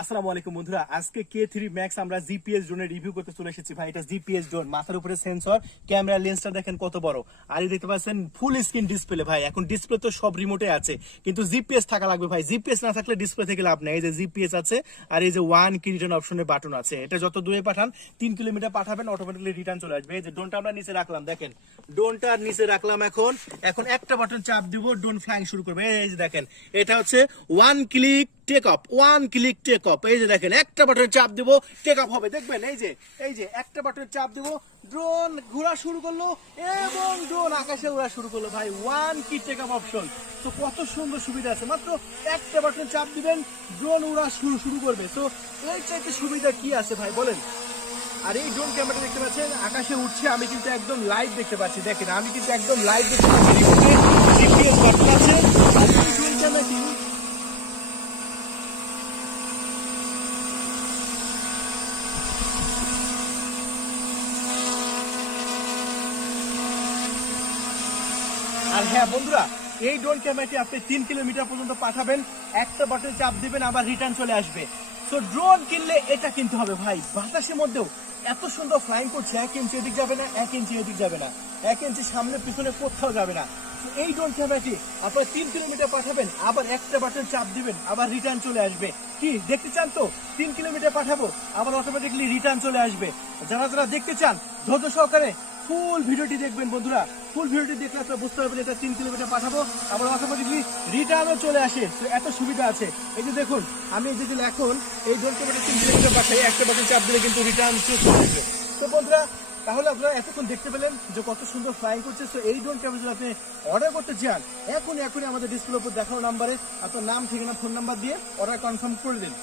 আসসালামু আলাইকুম বন্ধুরা। আজকে কে থ্রি ম্যাক্স আমরা জিপিএস ড্রোনের রিভিউ করতে চলে এসেছি। ভাই, এটা জিপিএস ড্রোন মাথার উপরে সেন্সর ক্যামেরা লেন্সটা দেখেন কত বড়। আর দেখতে পাচ্ছেন ফুল স্ক্রিন ডিসপ্লে ভাই, এখন ডিসপ্লে তো সব রিমোটে আছে। কিন্তু জিপিএস থাকা লাগবে ভাই। জিপিএস না থাকলে ডিসপ্লে থেকে লাভ নেই। এই যে জিপিএস আছে, আর এই যে ওয়ান কি রিটার্ন অপশনের বাটন আছে। এটা যত দূরে পাঠান, তিন কিলোমিটার পাঠাবেন অটোমেটিকলি রিটার্ন চলে আসবে। এই যে ড্রোনটা আমরা নিচে রাখলাম, দেখেন। ড্রোনটা নিচে রাখলাম এখন। এখন একটা বাটন চাপ দিব ড্রোন ফ্লাইং শুরু করবে। এই যে দেখেন, এটা হচ্ছে one click take off one click take off এই যে দেখেন, একটা বাটন চাপ দিব টেক অফ হবে। দেখবেন, এই যে এই যে, একটা বাটন চাপ দিব ড্রোন ঘোরা শুরু করল এবং ড্রোন আকাশে উড়া শুরু করল। ভাই ওয়ান কি টেক অফ অপশন তো কত সুন্দর সুবিধা আছে। মাত্র একটা বাটন চাপ দিবেন ড্রোন উড়া শুরু শুরু করবে। তো এই চাইতে সুবিধা কি আছে ভাই, বলেন? আর এই ড্রোন ক্যামেরা দেখতে পাচ্ছেন, আকাশে উঠছে আমি কিন্তু একদম লাইভ দেখতে পাচ্ছি। দেখেন, আমি কিন্তু একদম লাইভ দেখতে পাচ্ছি। আছে আর হ্যাঁ বন্ধুরা, এই ড্রোন ক্যামেরাটি আপনি তিন কিলোমিটার পর্যন্ত পাঠাবেন, একটা বাটন চাপ দিবেন, আবার রিটার্ন চলে আসবে। তো ড্রোন কিনলে এটা কিনতে হবে ভাই। বাতাসের মধ্যেও এত সুন্দর ফ্লাইং করছে, এক ইঞ্চি এদিক যাবে না, এক ইঞ্চি এদিক যাবে না, এক ইঞ্চি সামনে, পিছনে কোথাও যাবে না। এই ড্রোন ক্যামেরাটি আপনার তিন কিলোমিটার পাঠাবেন, আবার একটা বাটন চাপ দিবেন, আবার রিটার্ন চলে আসবে। কি, দেখতে চান তো? তিন কিলোমিটার পাঠাবো, আবার অটোমেটিকলি রিটার্ন চলে আসবে। যারা যারা দেখতে চান, ধৈর্য সহকারে ফুল ভিডিওটি দেখবেন বন্ধুরা। ফুল ভিডিওটি দেখলে আপনারা বুঝতে পারবেন এটা তিন কিলোমিটার পাঠাবো। আবার অটোমেটিকলি রিটার্নও চলে আসে, তো এত সুবিধা আছে। এই যে দেখুন, আমি এই যে এখন এই ড্রোন ক্যামেরা তিন কিলোমিটার পাঠাই, একটা বাটন চাপ দিলে কিন্তু রিটার্ন চলে আসবে তো বন্ধুরা, তাহলে আপনারা এতক্ষণ দেখতে পেলেন যে কত সুন্দর ফ্লাইং করছে। তো এই ড্রোন ক্যামেরা যদি আপনি অর্ডার করতে চান এখন এখনই আমাদের ডিসপ্লে উপর দেখানো নাম্বারে আপনার নাম, ঠিকানা ফোন নাম্বার দিয়ে অর্ডার কনফার্ম করে দিন।